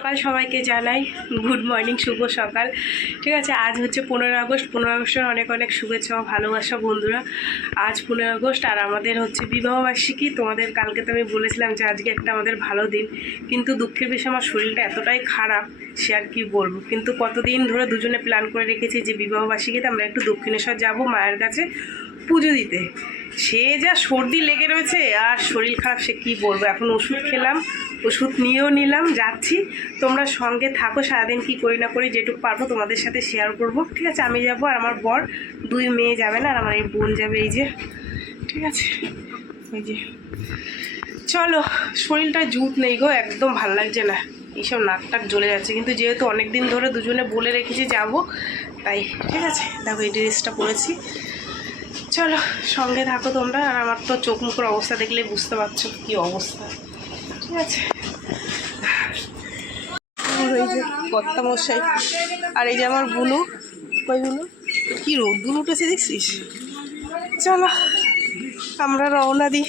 সকাল সবাইকে জানাই গুড মর্নিং, শুভ সকাল। ঠিক আছে, আজ হচ্ছে 15 আগস্ট। 15 আগস্টের অনেক অনেক শুভেচ্ছা ও ভালোবাসা বন্ধুরা। আজ 15 আগস্ট আর আমাদের হচ্ছে বিবাহবার্ষিকী। তোমাদের কালকে তো আমি বলেছিলাম যে আজকে একটা আমাদের ভালো দিন, কিন্তু দুঃখের বিষয় আমার শরীরটা এতটাই খারাপ সে আর কি বলবো। কিন্তু কতদিন ধরে দুজনে প্ল্যান করে রেখেছি যে বিবাহবার্ষিকীতে আমরা একটু দক্ষিণেশ্বর যাব মায়ের কাছে পুজো দিতে। সে যা সর্দি লেগে রয়েছে আর শরীর খারাপ সে কি বলবো। এখন ওষুধ খেলাম, ওষুধ নিয়েও নিলাম, যাচ্ছি। তোমরা সঙ্গে থাকো, সারাদিন কি করি না করি যেটুকু পারবো তোমাদের সাথে শেয়ার করব। ঠিক আছে, আমি যাবো আর আমার বর, 2 মেয়ে যাবে না, আর আমার এই বোন যাবে। এই যে ঠিক আছে, এই যে চলো। শরীরটা জুত নেই গো, একদম ভাল লাগছে না, এইসব নাক টাক জ্বলে যাচ্ছে। কিন্তু যেহেতু অনেক দিন ধরে দুজনে বলে রেখেছি যাব, তাই ঠিক আছে। দেখো এই ড্রেসটা পরেছি, চলো সঙ্গে থাকো তোমরা। আর আমার তো চোখ মুখের অবস্থা দেখলে বুঝতে পারছো কি অবস্থা। ঠিক আছে, এই যে কর্তা মশাই আর এই যে আমার বুনু। কই বুনু, কি রোদ্দুর উঠেছে দেখছিস। চলো আমরা রওনা দিই।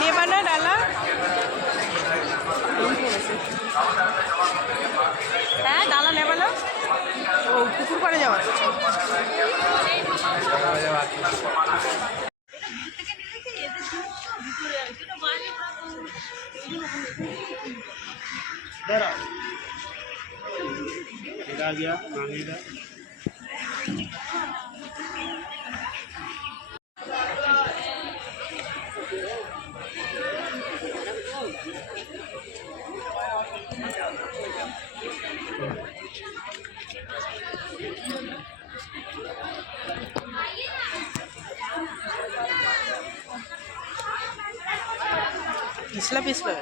নেবা না ডালা? হ্যাঁ ডালা নেবা না? ও পুকুর পাড়ে যাওয়ার गया मांगेगा। पिछला पिछला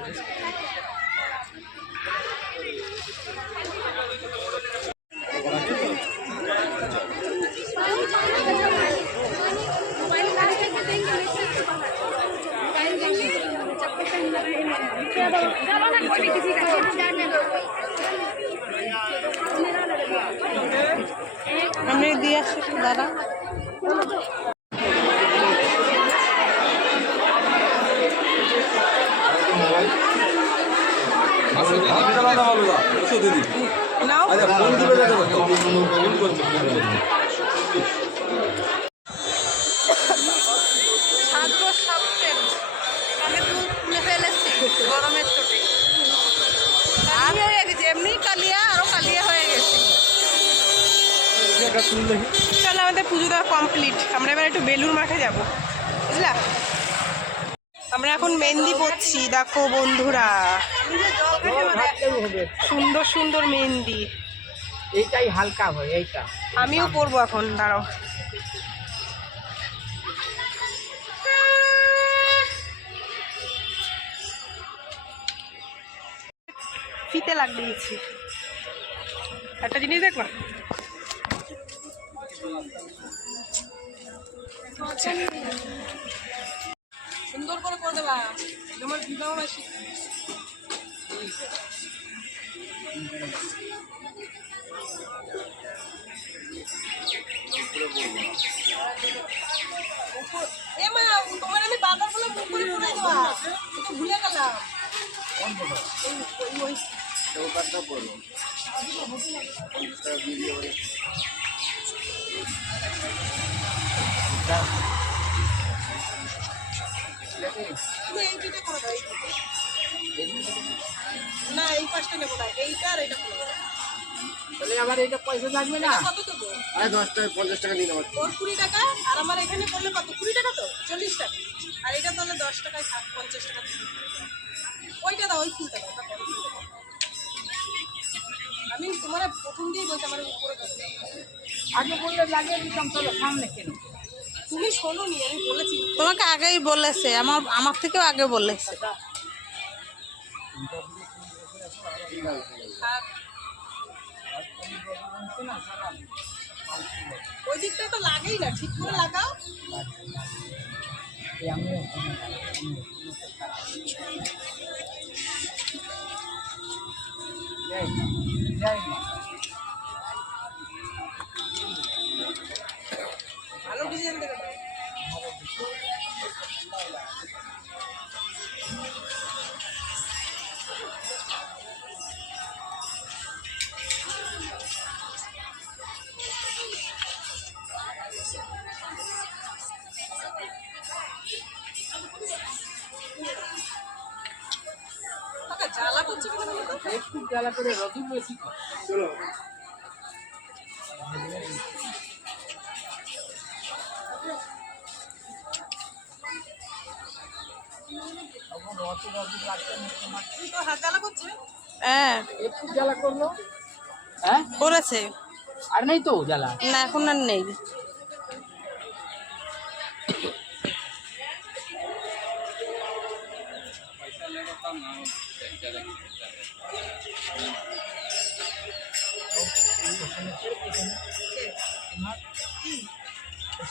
हमने दिया दादा নাও সাজগোজ সব শেষ। কানে দুধ তুলে ফেলেছি গরমের চোটে। কালিয়া হয়ে গেছে, এমনি কালিয়া আরো কালিয়া হয়ে গেছে। চলো আমাদের পুজো দেওয়া কমপ্লিট। আমরা এবার একটু বেলুর মাঠে যাব, বুঝলা? আমরা এখন মেহেন্দি পরছি, দেখো বন্ধুরা, সুন্দর সুন্দর মেহেন্দি। এইটাই হালকা হয়, এইটা আমিও পরবো এখন, দাঁড়াও। ফিতে লাগিয়েছি। একটা জিনিস দেখবা, সুন্দর করে করে দেবা, তোমার বিবাহ বার্ষিকী। এ মা, তোমার আমি বাজার বলে মুখ করে পড়ে দেবা, তো ভুলে গেলাম। তুমি এই দুটো করে দাও, না এই পাঁচটা নেবো না, এইটা আর এইটা করে দাও। তাহলে আমার এইটা পয়সা লাগবে না? কত দেবো? 10 টাকা 50 টাকা নিয়ে নেবো। ওর 20 টাকা, আর আমার এখানে করলে কত? 20 টাকা তো, 40 টাকা। আর এটা তাহলে 10 টাকায় 50 টাকা দিবি। ওইটা দাও, ওই ফুলটা দাও, তারপর আমি তোমার প্রথম দিয়েই বলছি আমার উপরে করে দাও। আগে বললে লাগিয়ে দিতাম, তাহলে সামনে কেন? তুমি শোনো নি, আমি বলেছি তোমাকে আগেই বলেছে, আমার থেকেও আগে বলেছে। ওই দিকটা তো লাগেই না, ঠিক করে লাগাও। ভালো ডিজাইন দেখে দাও। জ্বালা করছে কেন বলো তো? একটু জ্বালা করে রসুন বেশি চলো। তো হাত জ্বালা করছে? হ্যাঁ একটু জ্বালা করলো, হ্যাঁ করেছে। আর নেই তো জ্বালা? না এখন আর নেই।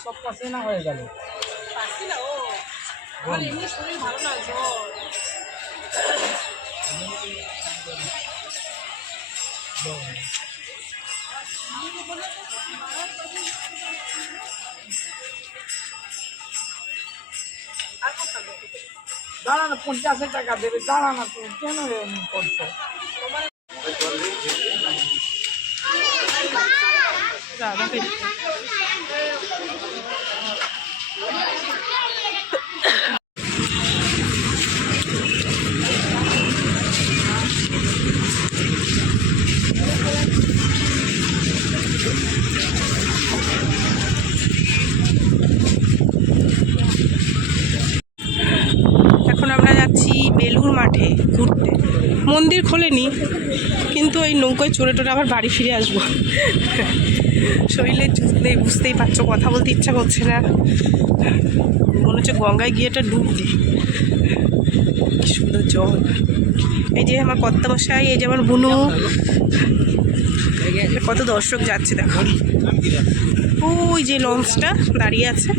সব পাশে না হয়ে গেল। পারছি না, ও আমার এমনি শরীর ভালো না, জ্বর। আর কোথাও দেবো? দাঁড়া না, 50 টাকা দেবে, দাঁড়া না, তুমি কেন এমনি করছো? এখন আমরা যাচ্ছি বেলুর মাঠে ঘুরতে। মন্দির খোলেনি, কিন্তু এই নৌকায় চড়ে টোরে আবার বাড়ি ফিরে আসবো। শরীরে জুত নেই, বুঝতেই পারছো, কথা বলতে ইচ্ছা করছে না। মনে হচ্ছে গঙ্গায় গিয়ে একটা ডুব দিই। কি সুন্দর জল। এই যে আমার কর্তামশাই, এই যে আমার বুনু, কত দর্শক যাচ্ছে দেখো। ওই যে লঞ্চটা দাঁড়িয়ে আছে,